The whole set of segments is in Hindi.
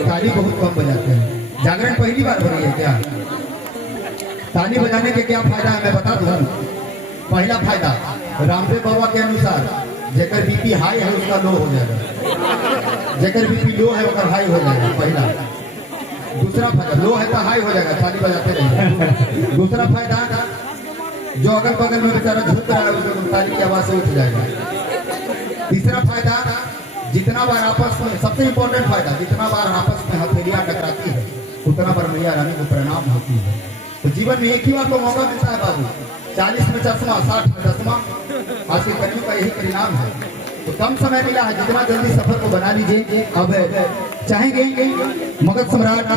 ताली बहुत कम बजाते हैं। जागरण पहली बार हो रही है क्या? ताली बजाने के क्या फायदा है मैं बता दूं। पहला फायदा, रामदेव बाबा के अनुसार जेकर बीपी हाई है उसका लो हो जाएगा, जेकर बीपी लो है उसका हाई हो जाएगा। पहला। दूसरा फायदा, लो है तो हाई हो जाएगा, ताली बजाते रहेंगे। दूसरा फायदा, जो अगल बगल में बेचारा झुक रहा है उसको ताली की आवाज से उठ जाएगा। तीसरा फायदा, जितना बार आपस में, सबसे इंपॉर्टेंट फायदा, जितना बार आपस में हथेलियां टकराती है उतना बार मैया रानी को प्रणाम होती है। तो जीवन में एक ही बार तो मौका मिलता है बाबू, 40 में चश्मा, 60 में दसवां। आज के कलियुग का यही परिणाम है। तो कम समय मिला है, जितना जल्दी सफर को बना लीजिए। अब चाहेंगे मगध सम्राट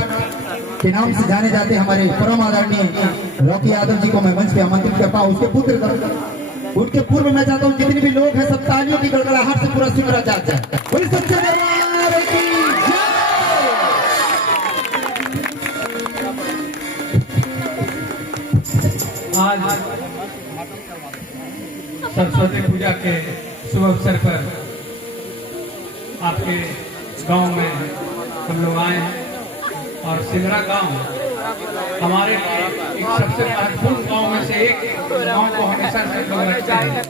के नाम से जाने जाते हमारे परम आदरणीय रॉकी यादव जी को मैं मंच पे आमंत्रित करता हूँ। उसके पुत्र, उनके पूर्व मैं चाहता हूँ जितने भी लोग हैं सब तालियों की गड़गड़ाहट से पूरा सिमरा जाता है। बोलिए सच्चे दरबार की जय। आज सरस्वती पूजा के शुभ अवसर पर आपके गांव में हम लोग आए हैं और सिमरा गांव हमारे एक सबसे महत्वपूर्ण गांव में से एक गांव को हमेशा से लोग रखते हैं।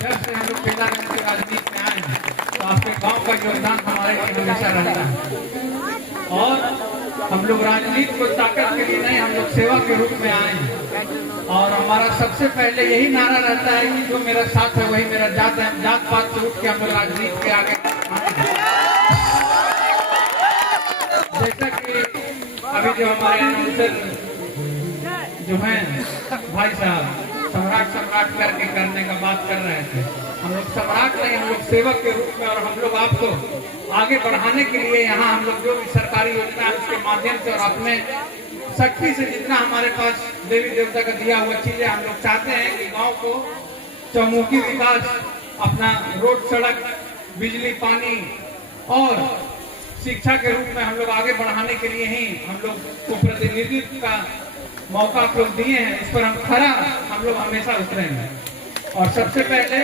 जब से हम लोग पेड़ा के राजनीति में आए हैं तो आपके गांव का योगदान हमारे लिए हमेशा रहता है। और हम लोग राजनीति को ताकत के लिए नहीं, हम लोग सेवा के रूप में आए हैं। और हमारा सबसे पहले यही नारा रहता है कि जो मेरा साथ है वही मेरा जात है। जात पात से उठ के हम लोग राजनीति के आगे। जैसा कि अभी जो हमारे अनाउंसर जो हैं भाई साहब सम्राट करके करने का बात कर रहे थे, हम लोग सम्राट नहीं, हम लोग सेवक के रूप में। और हम लोग आपको आगे बढ़ाने के लिए यहाँ हम लोग जो भी सरकारी योजना है उसके माध्यम से और अपने शक्ति से जितना हमारे पास देवी देवता का दिया हुआ चीजें हम लोग चाहते हैं कि गांव को चौमुखी विकास, अपना रोड सड़क, बिजली, पानी और शिक्षा के रूप में हम लोग आगे बढ़ाने के लिए ही हम लोग को प्रतिनिधित्व का मौका आप लोग दिए हैं। इस पर हम खरा हम लोग हमेशा उतरेंगे। और सबसे पहले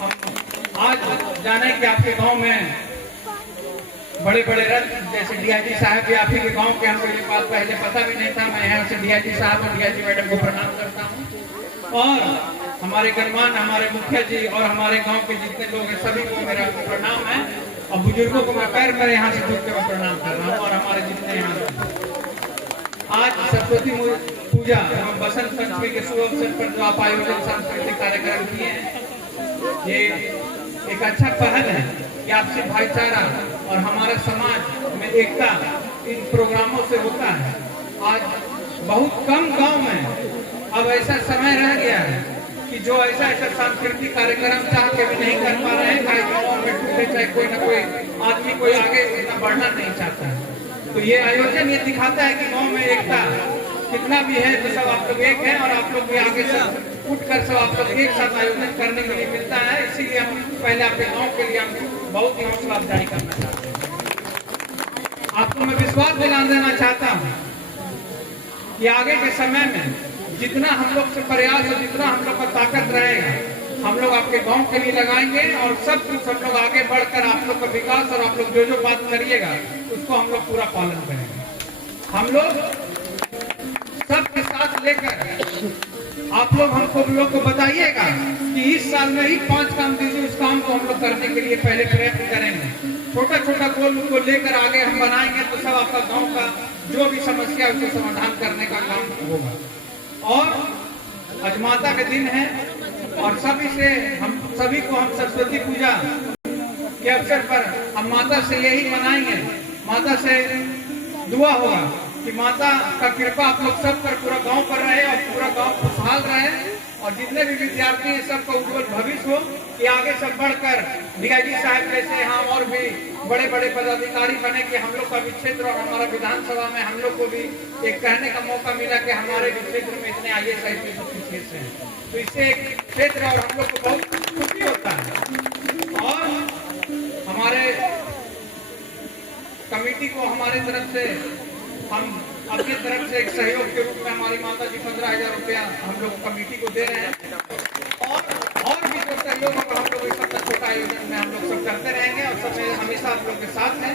हम आज जाने कि आपके गांव में बड़े बड़े रथ जैसे डीआईजी साहब भी आप ही के गांव के, हमको ये बात पहले पता भी नहीं था। मैं यहाँ से डीआईजी साहब और डीआईजी मैडम को प्रणाम करता हूँ। और हमारे गणमान्य हमारे मुखिया जी और हमारे गांव के जितने लोग हैं सभी को मेरा प्रणाम है। और बुजुर्गों को मैं पैर पर यहाँ से झुक के मैं प्रणाम कर रहा हूँ। और हमारे जितने यहाँ आज सरस्वती पूजा एवं बसंत पंचमी के शुभ अवसर पर जो आप आयोजन सांस्कृतिक कार्यक्रम किए हैं, ये एक अच्छा पहल है कि आपसी भाईचारा और हमारा समाज में एकता इन प्रोग्रामों से होता है। आज बहुत कम गांव में अब ऐसा समय रह गया है कि जो ऐसा सांस्कृतिक कार्यक्रम चाह के भी नहीं कर पा रहे हैं। गांव में टूटे चाहे कोई ना कोई आदमी कोई आगे इतना बढ़ना नहीं चाहता है। तो ये आयोजन ये दिखाता है कि गांव में एकता कितना भी है तो सब आप लोग एक हैं और आप लोग भी आगे सब उठकर सब आप लोग एक साथ आयोजन करने के लिए मिलता है। इसीलिए हम पहले आपके गांव के लिए हम बहुत ही हौसला अफजाई करना चाहते हैं। आपको मैं विश्वास दिला देना चाहता हूँ कि आगे के समय में जितना हम लोग से प्रयास और जितना हम लोग का ताकत रहेगा हम लोग आपके गांव के लिए लगाएंगे। और सब कुछ हम लोग आगे बढ़कर आप लोग का विकास और आप लोग जो जो बात करिएगा उसको हम लोग पूरा पालन करेंगे। हम लोग सबके साथ लेकर आप लोग हमको लोग को बताइएगा कि इस साल में ही 5 काम दीजिए, उस काम को हम लोग करने के लिए पहले प्रयत्न करेंगे। छोटा छोटा गोल को लेकर आगे हम बनाएंगे तो सब आपका गांव का जो भी समस्या है उसको समाधान करने का काम होगा। और आज माता के दिन है और सभी से हम सभी को हम सरस्वती पूजा के अवसर पर हम माता से यही मनाएंगे, माता से दुआ होगा कि माता का कृपा आप लोग सब पर पूरा गांव पर रहे और पूरा गांव खुशहाल रहे। और जितने भी विद्यार्थी हैं सबका उज्जवल भविष्य हो कि आगे सब बढ़कर डीआईजी साहब जैसे यहाँ और भी बड़े बड़े पदाधिकारी बने कि हम लोग का भी क्षेत्र और हमारा विधानसभा में हम लोग को भी एक कहने का मौका मिला कि हमारे भी क्षेत्र में इतने IAS IPS क्षेत्र हैं। तो इससे एक क्षेत्र और हम लोग को बहुत खुशी होता है। और हमारे कमेटी को हमारे तरफ से हम अपनी तरफ से एक सहयोग के रूप में हमारी माता जी 15,000 रुपया हम लोग कमेटी को दे रहे हैं। और भी जो सहयोग होगा हम लोग इस छोटा आयोजन में हम लोग सब करते रहेंगे और सब हमेशा आप लोग के साथ हैं।